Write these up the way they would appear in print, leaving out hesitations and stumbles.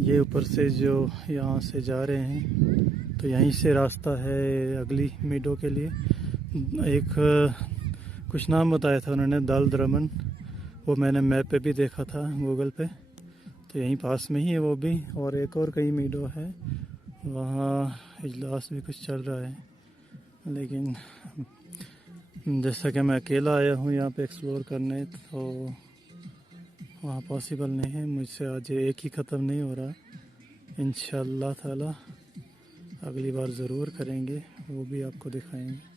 ये ऊपर से जो यहाँ से जा रहे हैं तो यहीं से रास्ता है अगली मीडो के लिए। एक कुछ नाम बताया था उन्होंने, दाल द्रमन, वो मैंने मैप पे भी देखा था गूगल पे, तो यहीं पास में ही है वो भी। और एक और कई मीडो है, वहाँ इजलास भी कुछ चल रहा है, लेकिन जैसा कि मैं अकेला आया हूँ यहाँ पे एक्सप्लोर करने, तो वहाँ पॉसिबल नहीं है मुझसे। आज एक ही ख़त्म नहीं हो रहा, इंशाअल्लाह ताला अगली बार ज़रूर करेंगे, वो भी आपको दिखाएंगे।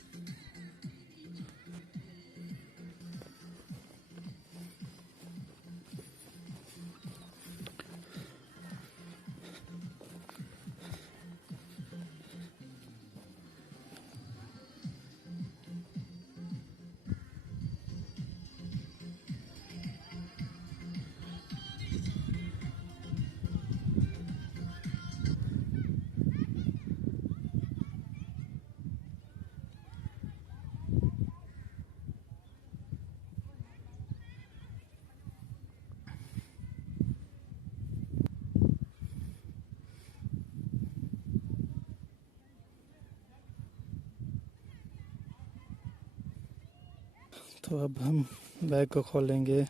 तो अब हम बैग को खोलेंगे,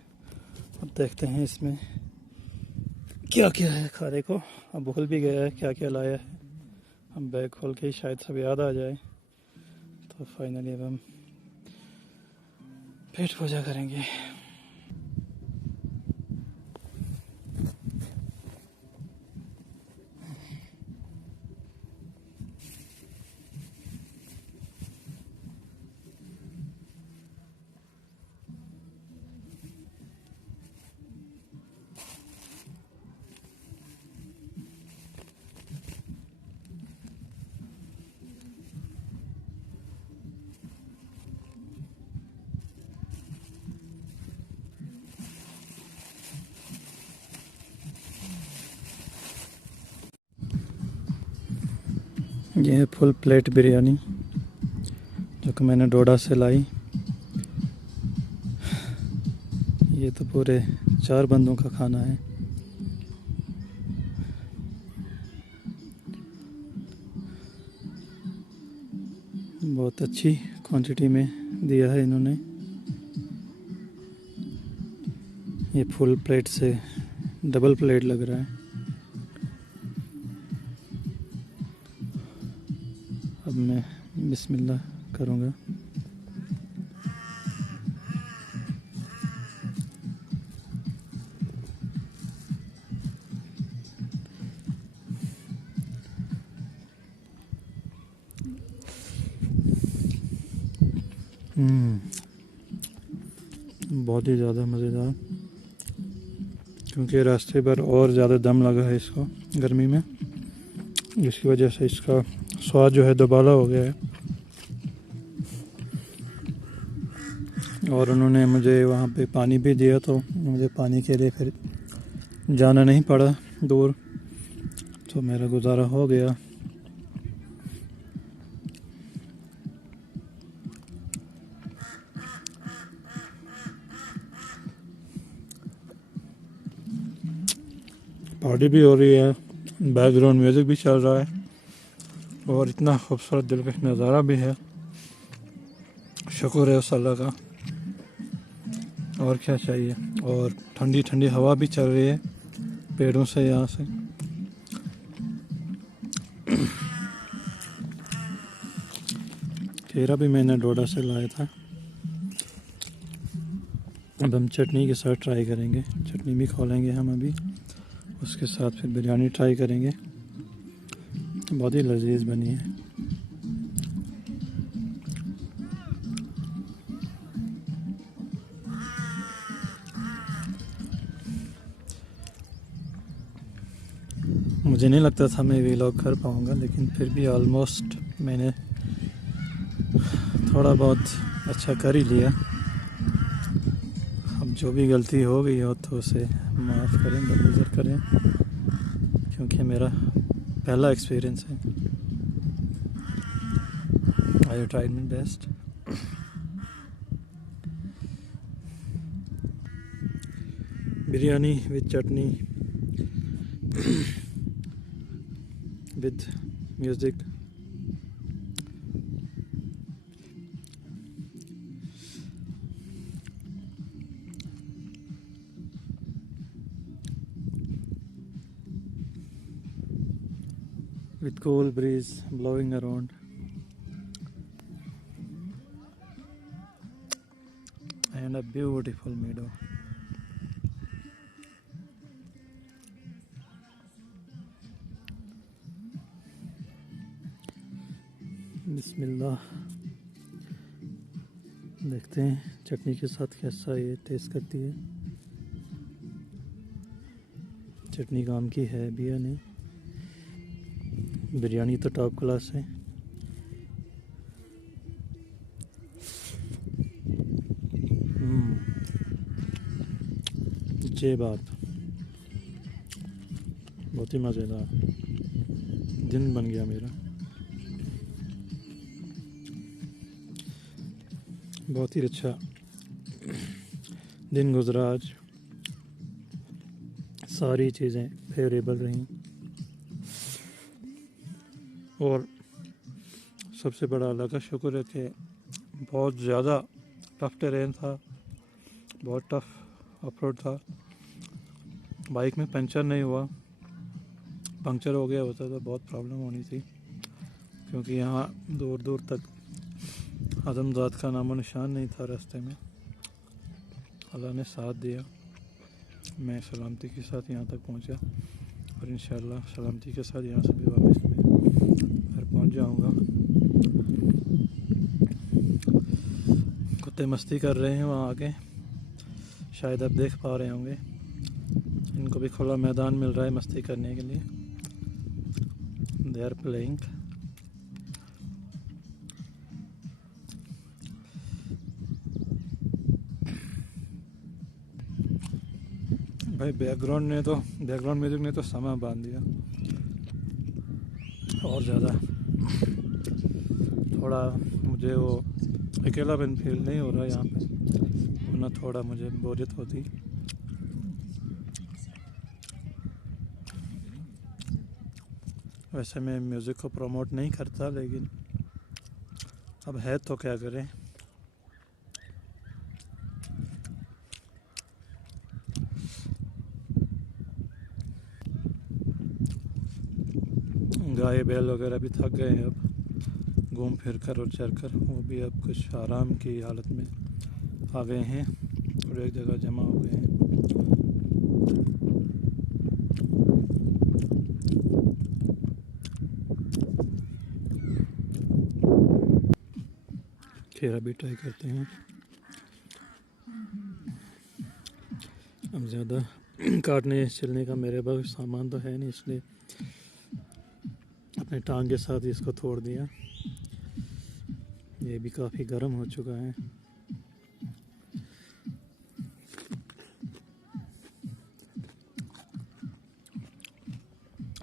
अब देखते हैं इसमें क्या क्या है खाने को। अब भूल भी गया है क्या क्या लाया है। हम बैग खोल के ही शायद सब याद आ जाए। तो फाइनली अब हम पेट पूजा करेंगे। ये है फुल प्लेट बिरयानी जो कि मैंने डोडा से लाई। ये तो पूरे 4 बंदों का खाना है। बहुत अच्छी क्वांटिटी में दिया है इन्होंने। ये फुल प्लेट से डबल प्लेट लग रहा है। अब मैं बिस्मिल्लाह करूँगा। बहुत ही ज़्यादा मज़ेदार, क्योंकि रास्ते पर और ज़्यादा दम लगा है इसको गर्मी में, जिसकी वजह से इसका स्वाद जो है दोबारा हो गया है। और उन्होंने मुझे वहाँ पे पानी भी दिया, तो मुझे पानी के लिए फिर जाना नहीं पड़ा दूर, तो मेरा गुजारा हो गया। पार्टी भी हो रही है, बैकग्राउंड म्यूज़िक भी चल रहा है, और इतना खूबसूरत दिलकश नज़ारा भी है। शुक्र है उस अल्लाह का, और क्या चाहिए। और ठंडी ठंडी हवा भी चल रही है पेड़ों से यहाँ से। खीरा भी मैंने डोडा से लाया था। अब हम चटनी के साथ ट्राई करेंगे, चटनी भी खोलेंगे हम अभी, उसके साथ फिर बिरयानी ट्राई करेंगे। बहुत ही लजीज बनी है। मुझे नहीं लगता था मैं व्लॉग कर पाऊँगा, लेकिन फिर भी ऑलमोस्ट मैंने थोड़ा बहुत अच्छा कर ही लिया। अब जो भी गलती हो गई हो तो उसे माफ़ करें, दरगुजर करें, क्योंकि मेरा पहला एक्सपीरियंस है। I tried my best. Biryani with chutney with music. With cool breeze blowing around and a beautiful meadow. बिस्मिल्लाह। देखते हैं चटनी के साथ कैसा ये टेस्ट करती है। चटनी काम की है भी या नहीं। बिरयानी तो टॉप क्लास है। ये बात बहुत ही मज़ेदार दिन बन गया मेरा। बहुत ही अच्छा दिन गुजरा आज। सारी चीज़ें फेवरेबल रहीं और सबसे बड़ा अल्लाह का शुक्र है कि बहुत ज़्यादा टफ टेरेन था, बहुत टफ ऑफ रोड था। बाइक में पंचर नहीं हुआ, पंक्चर हो गया होता तो बहुत प्रॉब्लम होनी थी, क्योंकि यहाँ दूर दूर तक आदमजात का नामो निशान नहीं था रास्ते में। अल्लाह ने साथ दिया, मैं सलामती के साथ यहाँ तक पहुँचा और इंशाअल्लाह सलामती के साथ यहाँ से भी वापस मैं घर पहुँच जाऊँगा। कुत्ते मस्ती कर रहे हैं वहाँ आके, शायद आप देख पा रहे होंगे। इनको भी खुला मैदान मिल रहा है मस्ती करने के लिए। They are playing. भाई बैकग्राउंड म्यूजिक ने तो समा बांध दिया और ज़्यादा। थोड़ा मुझे वो अकेलापन फील नहीं हो रहा यहाँ पे, वरना थोड़ा मुझे बोरियत होती। वैसे मैं म्यूज़िक को प्रमोट नहीं करता, लेकिन अब है तो क्या करें। गाय बैल वगैरह भी थक गए हैं अब घूम फिर कर और चर कर। वो भी अब कुछ आराम की हालत में आ गए हैं और एक जगह जमा हो गए हैं। खीरा भी ट्राई करते हैं। अब ज़्यादा काटने छिलने का मेरे पास सामान तो है नहीं, इसलिए अपने टांग के साथ इसको तोड़ दिया। ये भी काफ़ी गर्म हो चुका है।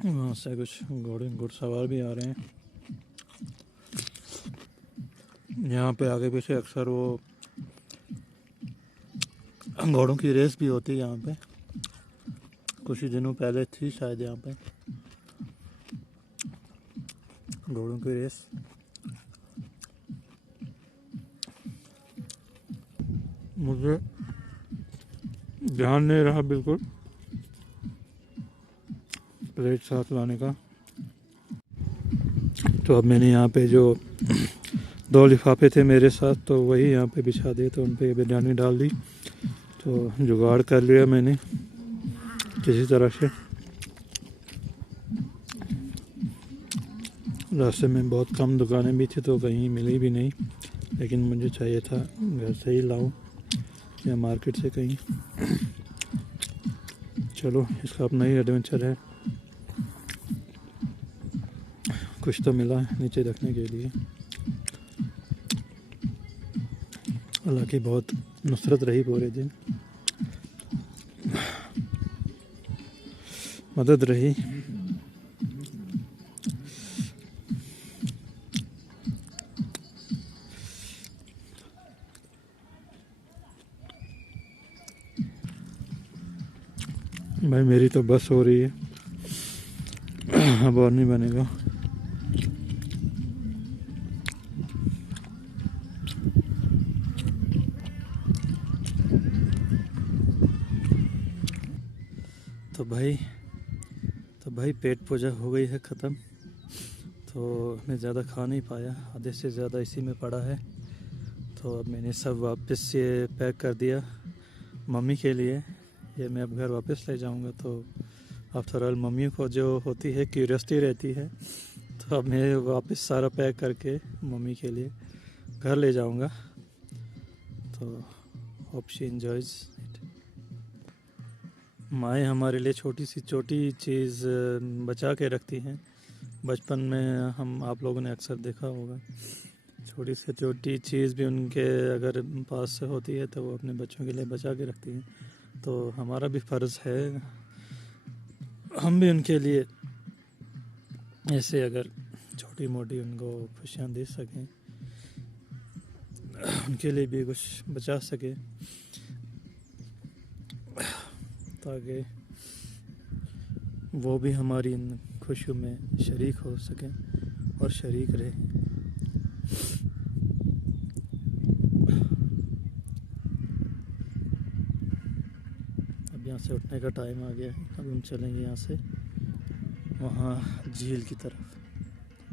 वहाँ से कुछ घुड़सवार भी आ रहे हैं। यहाँ पे आगे पीछे अक्सर वो घोड़ों की रेस भी होती है। यहाँ पे कुछ ही दिनों पहले थी शायद यहाँ पे घोड़ों की रेस। मुझे ध्यान नहीं रहा बिल्कुल प्लेट साथ लाने का, तो अब मैंने यहाँ पे जो 2 लिफाफे थे मेरे साथ, तो वही यहाँ पे बिछा दिए, तो उन पे बिरयानी डाल दी। तो जुगाड़ कर लिया मैंने किसी तरह से। रास्ते में बहुत कम दुकानें भी थी तो कहीं मिली भी नहीं, लेकिन मुझे चाहिए था घर से ही लाऊं या मार्केट से कहीं। चलो, इसका अपना ही एडवेंचर है। कुछ तो मिला नीचे रखने के लिए। अल्लाह की बहुत नुसरत रही पूरे दिन, मदद रही। भाई मेरी तो बस हो रही है। अब और नहीं बनेगा। तो भाई पेट पूजा हो गई है ख़त्म। तो मैं ज़्यादा खा नहीं पाया, आधे से ज़्यादा इसी में पड़ा है। तो अब मैंने सब वापस ये पैक कर दिया मम्मी के लिए। ये मैं अब घर वापस ले जाऊंगा। तो आफ्टर ऑल मम्मियों को जो होती है क्यूरियोसिटी रहती है, तो अब मैं वापस सारा पैक करके मम्मी के लिए घर ले जाऊंगा। तो होप शी एंजॉयज इट। माएँ हमारे लिए छोटी चीज़ बचा के रखती हैं। बचपन में हम आप लोगों ने अक्सर देखा होगा, छोटी से छोटी चीज़ भी उनके अगर पास से होती है तो वो अपने बच्चों के लिए बचा के रखती हैं। तो हमारा भी फ़र्ज़ है हम भी उनके लिए ऐसे अगर छोटी मोटी उनको खुशियाँ दे सकें, उनके लिए भी कुछ बचा सके, ताकि वो भी हमारी इन खुशियों में शरीक हो सकें और शरीक रहे। अब यहाँ से उठने का टाइम आ गया है। अब हम चलेंगे यहाँ से वहाँ झील की तरफ,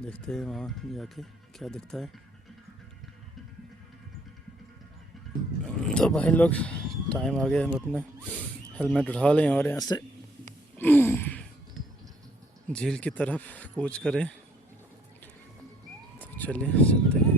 देखते हैं वहाँ जाके क्या दिखता है। तो भाई लोग टाइम आ गया, हम अपने हेलमेट उठा लें और यहाँ से झील की तरफ कूच करें। तो चलिए चलते हैं।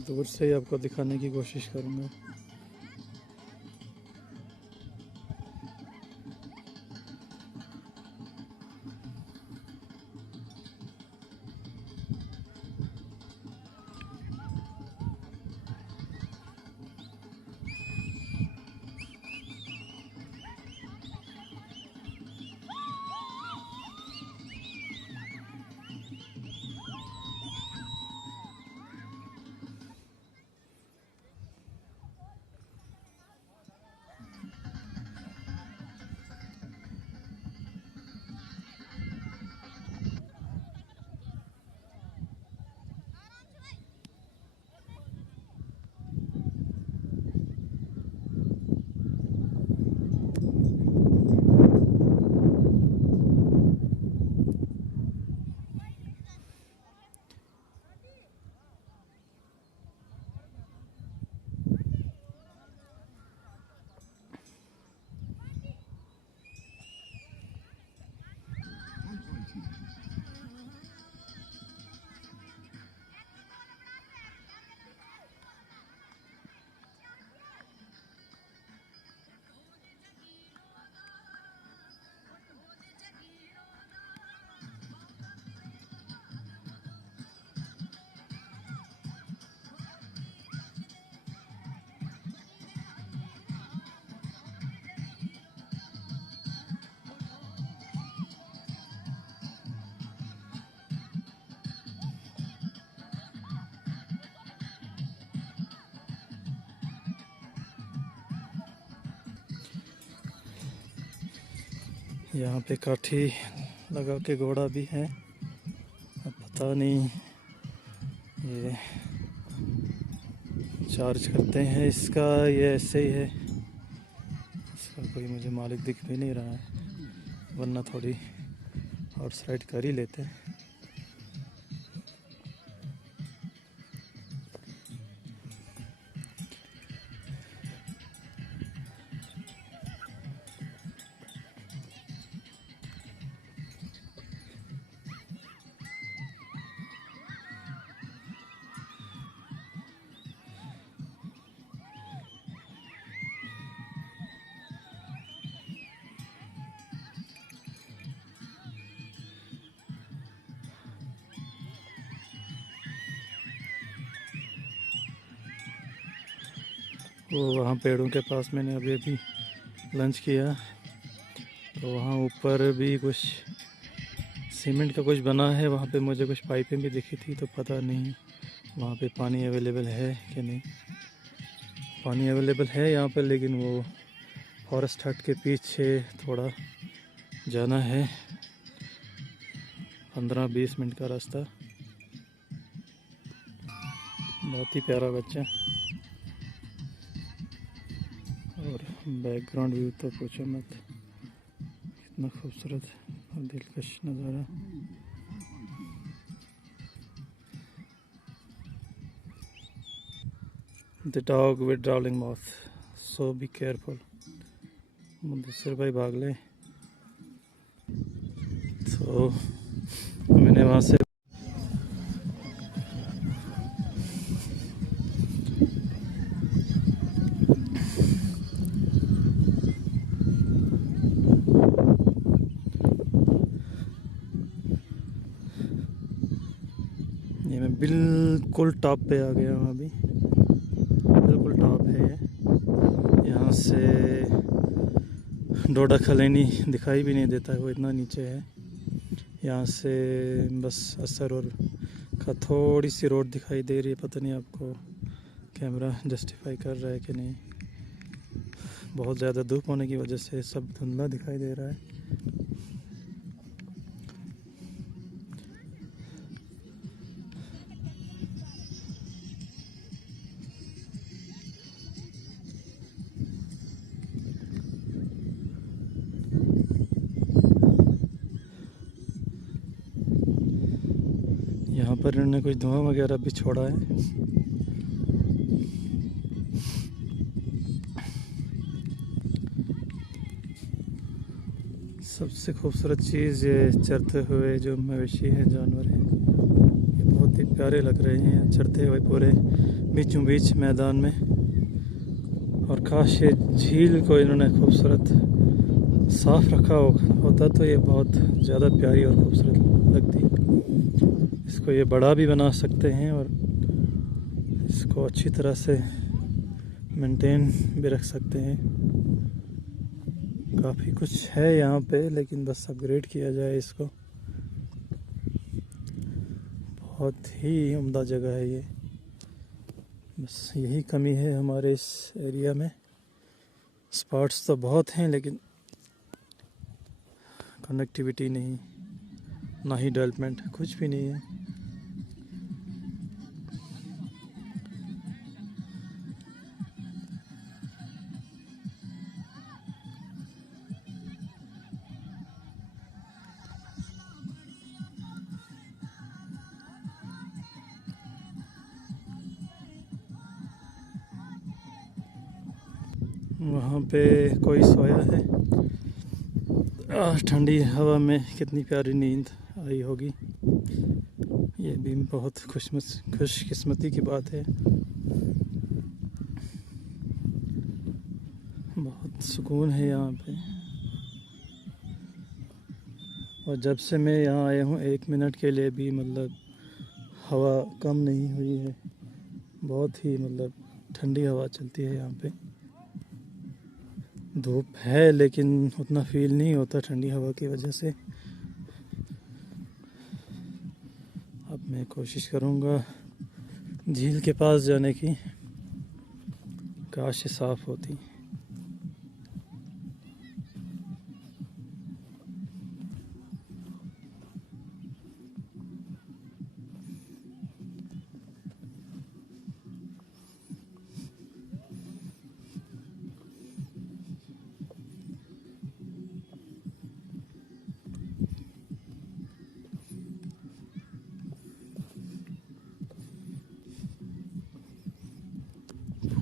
दूर से ही आपको दिखाने की कोशिश करूँगा। यहाँ पे काठी लगा के घोड़ा भी है। अब पता नहीं ये चार्ज करते हैं इसका, ये ऐसे ही है, इसका कोई मुझे मालिक दिख भी नहीं रहा है, वरना थोड़ी हॉर्स राइड कर ही लेते हैं। वो वहाँ पेड़ों के पास मैंने अभी अभी लंच किया। तो वहाँ ऊपर भी कुछ सीमेंट का कुछ बना है, वहाँ पे मुझे कुछ पाइपें भी दिखी थी, तो पता नहीं वहाँ पे पानी अवेलेबल है कि नहीं। पानी अवेलेबल है यहाँ पर, लेकिन वो फॉरेस्ट हट के पीछे थोड़ा जाना है, 15-20 मिनट का रास्ता। बहुत ही प्यारा बच्चा, और बैकग्राउंड व्यू तो पूछो मत, कितना खूबसूरत और दिलकश नज़ारा। The dog with drowning mouth, so be careful। Mudassir भाई भाग ले। तो मैंने वहाँ से ये मैं बिल्कुल टॉप पे आ गया हूँ अभी, बिल्कुल टॉप है ये। यहाँ से डोडा खलेनी दिखाई भी नहीं देता है, वो इतना नीचे है। यहाँ से बस असर और का थोड़ी सी रोड दिखाई दे रही है, पता नहीं आपको कैमरा जस्टिफाई कर रहा है कि नहीं। बहुत ज़्यादा धूप होने की वजह से सब धुंधला दिखाई दे रहा है। यहाँ पर इन्होंने कुछ धुआं वगैरह भी छोड़ा है। सबसे खूबसूरत चीज़ ये चरते हुए जो मवेशी हैं, जानवर हैं, ये बहुत ही प्यारे लग रहे हैं चरते हुए पूरे बीचों बीच मैदान में। और काश ये झील को इन्होंने खूबसूरत साफ रखा होता तो ये बहुत ज़्यादा प्यारी और खूबसूरत लगती। इसको ये बड़ा भी बना सकते हैं और इसको अच्छी तरह से मेंटेन भी रख सकते हैं। काफ़ी कुछ है यहाँ पे, लेकिन बस अपग्रेड किया जाए इसको। बहुत ही उम्दा जगह है ये, बस यही कमी है हमारे इस एरिया में। स्पॉट्स तो बहुत हैं, लेकिन कनेक्टिविटी नहीं, ना ही डेवलपमेंट, कुछ भी नहीं है। वहाँ पे कोई सोया है, ठंडी हवा में कितनी प्यारी नींद आई होगी। ये भी बहुत खुशकिस्मती की बात है। बहुत सुकून है यहाँ पे, और जब से मैं यहाँ आया हूँ 1 मिनट के लिए भी मतलब हवा कम नहीं हुई है। बहुत ही मतलब ठंडी हवा चलती है यहाँ पे। धूप है लेकिन उतना फील नहीं होता ठंडी हवा की वजह से। अब मैं कोशिश करूँगा झील के पास जाने की, काश साफ़ होती।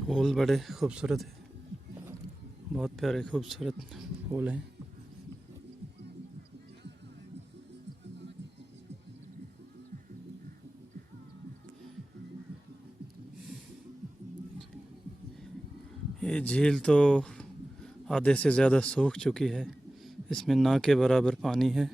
फूल बड़े खूबसूरत है, बहुत प्यारे खूबसूरत फूल हैं। ये झील तो आधे से ज़्यादा सूख चुकी है, इसमें ना के बराबर पानी है।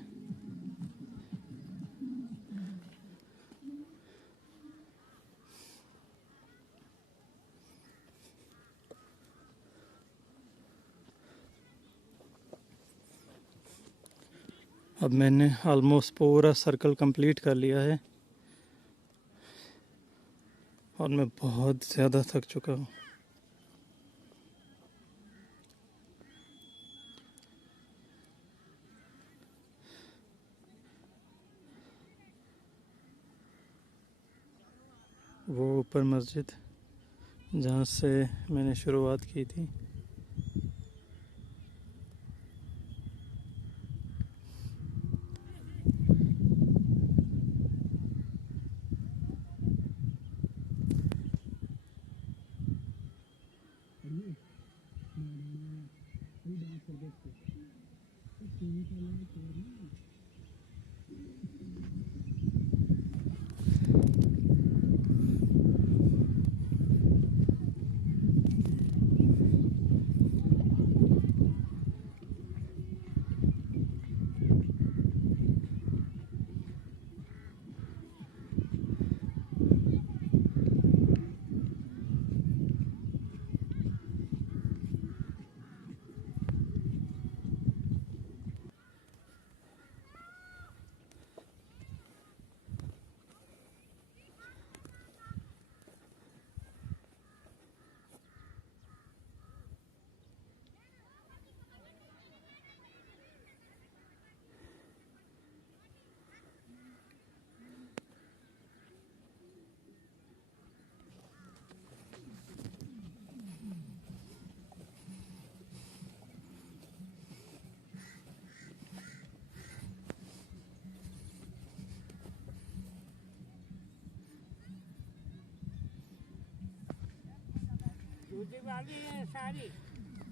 अब मैंने ऑलमोस्ट पूरा सर्कल कंप्लीट कर लिया है और मैं बहुत ज़्यादा थक चुका हूँ। वो ऊपर मस्जिद जहाँ से मैंने शुरुआत की थी,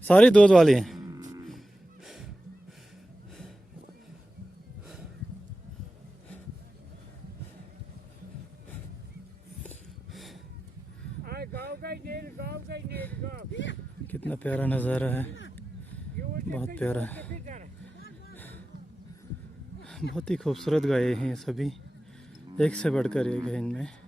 सारी दूध वाली हैं। कितना प्यारा नज़ारा है, बहुत प्यारा है। बहुत ही खूबसूरत गाय हैं सभी, एक से बढ़कर एक है इनमें।